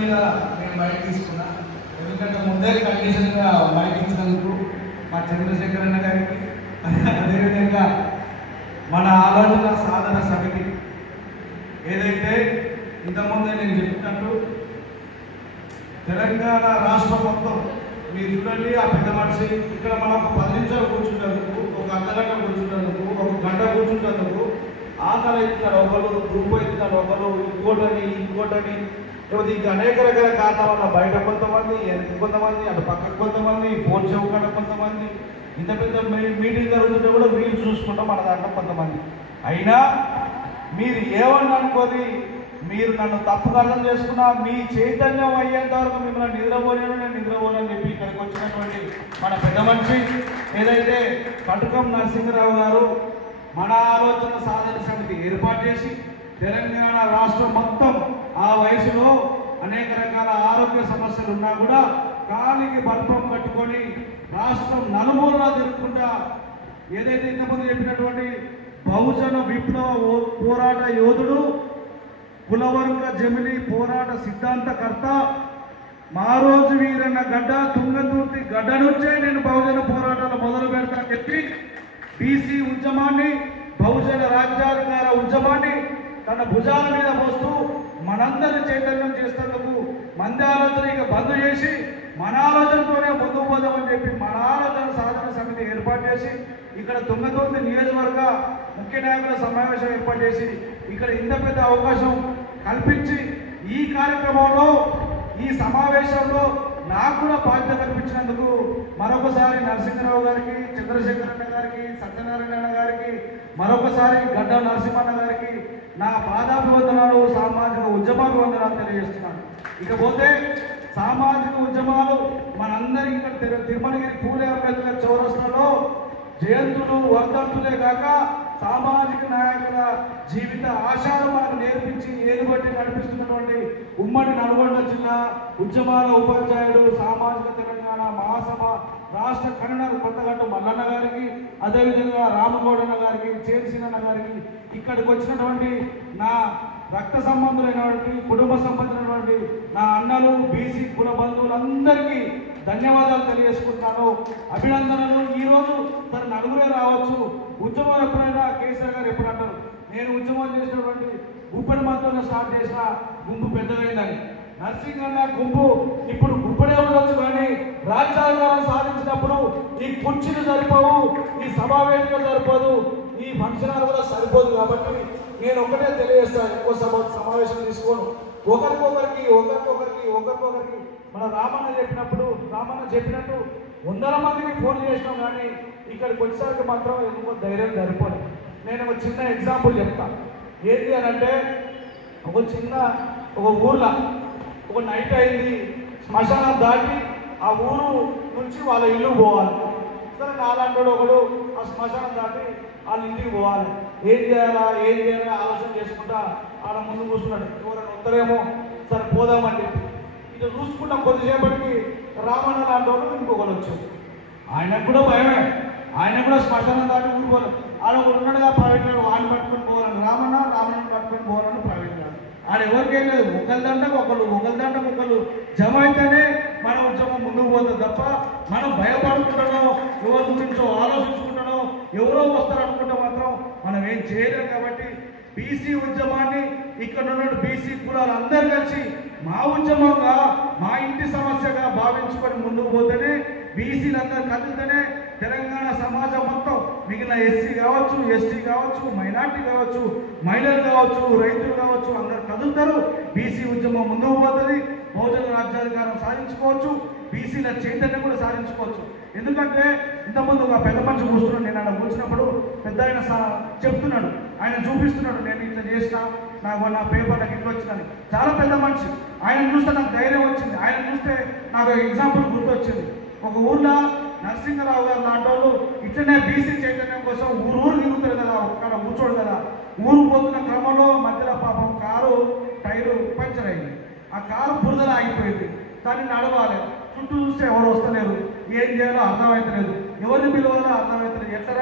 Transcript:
మీద నేను మైక్ తీసుకున్నా. ఎందుకంటే ముందే కండిషన్గా మైక్ ఇచ్చినందుకు మా చంద్రశేఖర్ అన్న గారికి, అదేవిధంగా మన ఆలోచన సాధన సమితి ఏదైతే ఇంతకుముందే నేను చెప్పినట్టు తెలంగాణ రాష్ట్రం మొత్తం మీరు చూడండి, ఆ పెద్ద మనిషి ఇక్కడ మనం 10 నిమిషాలు కూర్చుంటేందుకు, ఒక అర్ధగంట కూర్చుంటేందుకు, ఒక గంట కూర్చుంటేందుకు ఆకలి ఎత్తుతాడు ఒకరు, దుప్పు ఎత్తుతాడు ఒకరు, ఇంకోటని లేకపోతే ఇంకా అనేక రకాల కారణాల వల్ల బయట కొంతమంది, కొంతమంది అటు పక్కకు కొంతమంది, ఫోన్ చెవుకాడ కొంతమంది, ఇంత పెద్ద మీటింగ్ జరుగుతుంటే కూడా రీల్స్ చూసుకుంటాం మన దాంట్లో కొంతమంది. అయినా మీరు ఏమన్నా అనుకోని మీరు నన్ను తప్పుగా అర్థం చేసుకున్నా, మీ చైతన్యం అయ్యేంత వరకు మిమ్మల్ని నేను నిద్రపోనని చెప్పి ఇక్కడికి వచ్చినటువంటి మన పెద్ద మనిషి ఏదైతే కటుకం నరసింహరావు గారు మన ఆలోచన సాధన సమితి ఏర్పాటు చేసి తెలంగాణ రాష్ట్రం మొత్తం ఆ వయసులో అనేక రకాల ఆరోగ్య సమస్యలు ఉన్నా కూడా కాలికి బల్పం కట్టుకొని రాష్ట్రం నలుమూలలా తిరుగుకుంటా ఏదైతే ఇంతకుముందు చెప్పినటువంటి బహుజన విప్లవ పోరాట యోధుడు, కులవర్గ జమిలి పోరాట సిద్ధాంతకర్త, మారోజు వీరన్న గడ్డ, తుంగతుర్తి గడ్డ నుంచే నేను బహుజన పోరాటాలు మొదలు పెడతా చెప్పి బీసీ ఉద్యమాన్ని, బహుజన రాజ్యాధికార ఉద్యమాన్ని తన భుజాల మీద మోస్తూ మనందరినీ చైతన్యం చేసేందుకు మంది ఆలోచన ఇక బంద్ చేసి మన ఆలోచనతోనే ముందుకు పోదామని చెప్పి మన ఆలోచన సాధన సమితి ఏర్పాటు చేసి ఇక్కడ తుంగతుర్తి నియోజకవర్గ ముఖ్య నాయకుల సమావేశం ఏర్పాటు చేసి ఇక్కడ ఇంత పెద్ద అవకాశం కల్పించి ఈ కార్యక్రమంలో, ఈ సమావేశంలో నాకు కూడా బాధ్యత కల్పించినందుకు మరొకసారి నరసింహరావు గారికి, చంద్రశేఖర్ అన్న గారికి, సత్యనారాయణ అన్న గారికి, మరొకసారి గడ్డ నరసింహన్న గారికి నా పాదాభివందనాలు, సామాజిక ఉద్యమాభివందనాలు తెలియజేస్తున్నాను. ఇకపోతే సామాజిక ఉద్యమాలు మనందరికీ ఇక్కడ తిరుమలగిరి పూలే అంబేద్కర్ చౌరస్తాలో జయంతులు, వర్ధంతులే కాక సామాజిక నాయకుల జీవిత ఆశయాలు మనకు నేర్పించి ఏలుబట్టి నడిపిస్తున్నటువంటి ఉమ్మడి నల్గొండ జిల్లా ఉద్యమాల ఉపాధ్యాయుడు, సామాజిక తెలంగాణ మహాసభ రాష్ట్ర కన్వీనర్ కొత్తగట్టు మల్లన్న గారికి, అదేవిధంగా రామగౌడన్న గారికి, చేర్సినన్న గారికి, ఇక్కడికి వచ్చినటువంటి నా రక్త సంబంధులైనటువంటి, కుటుంబ సంబంధులైనటువంటి నా అన్నలు, బీసీ కుల బంధువులందరికీ ధన్యవాదాలు తెలియజేసుకుంటున్నాను, అభినందనలు. ఈరోజు తన నలుగురే రావచ్చు. ఉద్యమం ఎప్పుడైనా కేసీఆర్ గారు ఎప్పుడు అంటారు, నేను ఉద్యమం చేసినటువంటి గుప్పడి మంత్రులను స్టార్ట్ చేసిన గుంపు పెద్దదైందని. నరసింహన్న గుంపు ఇప్పుడు గుప్పడే ఉండొచ్చు, కానీ రాజ్యాంగాలను సాధించినప్పుడు ఈ కుర్చీలు సరిపోవు, ఈ సమావేశం సరిపోదు, ఈ ఫంక్షన్ హాల్ కూడా సరిపోదు. కాబట్టి నేను ఒక్కటే తెలియజేస్తాను, ఎక్కువ సమావేశం తీసుకోను. ఒకరికొకరికి మన రామన్న చెప్పినట్టు 100 మందికి ఫోన్ చేసినాం, కానీ ఇక్కడికి వచ్చేసరికి మాత్రం ఎందుకో ధైర్యం సరిపోదు. నేను ఒక చిన్న ఎగ్జాంపుల్ చెప్తాను. ఏంటి అని అంటే, ఒక ఊర్లో ఒక నైట్ అయింది, శ్మశానం దాటి ఆ ఊరు నుంచి వాళ్ళ ఇల్లు పోవాలి. సరే, నాలాంటి ఒకడు ఆ శ్మశానం దాటి వాళ్ళ ఇంటికి పోవాలి. ఏం చేయాలా ఆలోచన చేసుకుంటా ఆడ ముందు కూర్చున్నాడు. ఎవరైనా వస్తారేమో, సరే పోదామని చెప్పి ఇక చూసుకుంటా కొద్దిసేపటికి రామన్న లాంటి వాళ్ళు ఇంకొకరు వచ్చారు. ఆయనకు కూడా భయమే, ఆయన కూడా శ్మశానం దాటి ఊరుకోవాలి. ఆడ ఒకడు ఉన్నాడుగా ప్రైవేట్ గారు, ఆయన పట్టుకొని పోవాలని రామన్న పట్టుకొని పోవాలని ప్రైవేట్ గారు. ఆడ ఎవరికేం లేదు, ఒకళ్ళు జమ అయితేనే మన ఉద్యమం ముందుకు పోతుంది తప్ప మనం భయపడుకుంటానో, ఎవరి గురించో ఆలోచించుకుంటానో, ఎవరో వస్తారనుకుంటే మాత్రం మనం ఏం చేయలేం. కాబట్టి బీసీ ఉద్యమాన్ని ఇక్కడ ఉన్న బీసీ కులాలు అందరూ కలిసి మా ఉద్యమంగా, మా ఇంటి సమస్యగా భావించుకొని ముందుకు పోతేనే, బీసీలందరూ కదిలితేనే తెలంగాణ సమాజం మొత్తం మిగిలిన ఎస్సీ కావచ్చు, ఎస్టీ కావచ్చు, మైనార్టీ కావచ్చు, మహిళలు కావచ్చు, రైతులు కావచ్చు, అందరు కదులుతారు. బీసీ ఉద్యమం ముందుకు పోతుంది, బహుజన రాజ్యాధికారం సాధించుకోవచ్చు, బీసీల చైతన్యం కూడా సాధించుకోవచ్చు. ఎందుకంటే ఇంతకుముందు ఒక పెద్ద మనిషి కూర్చున్నాడు, నేను అలా కూర్చున్నప్పుడు పెద్ద ఆయన చెప్తున్నాడు, ఆయన చూపిస్తున్నాడు, నేను ఇట్లా చేసినా, నా పేపర్ నాకు ఇట్లా వచ్చిందని. చాలా పెద్ద మనిషి, ఆయన చూస్తే నాకు ధైర్యం వచ్చింది. ఆయన చూస్తే నాకు ఎగ్జాంపుల్ గుర్తొచ్చింది. ఒక ఊర్లో నరసింహరావు గారు లాంటి వాళ్ళు ఇట్లనే బీసీ చైతన్యం కోసం ఊరు తిరుగుతారు కదా, ఒక్కడ కూర్చోడు కదా. ఊరు పోతున్న క్రమంలో మధ్యలో పాపం కారు టైరు పంచర్ అయింది. ఆ కారు బురదలో ఆగిపోయింది. దాన్ని నడవాలి, చుట్టూ చూస్తే ఎవరు వస్తలేరు, ఏం చేయాలో అర్థమవుతలేదు, ఎవరిని పిలవాలో అర్థమవుతలేదు, ఎట్లా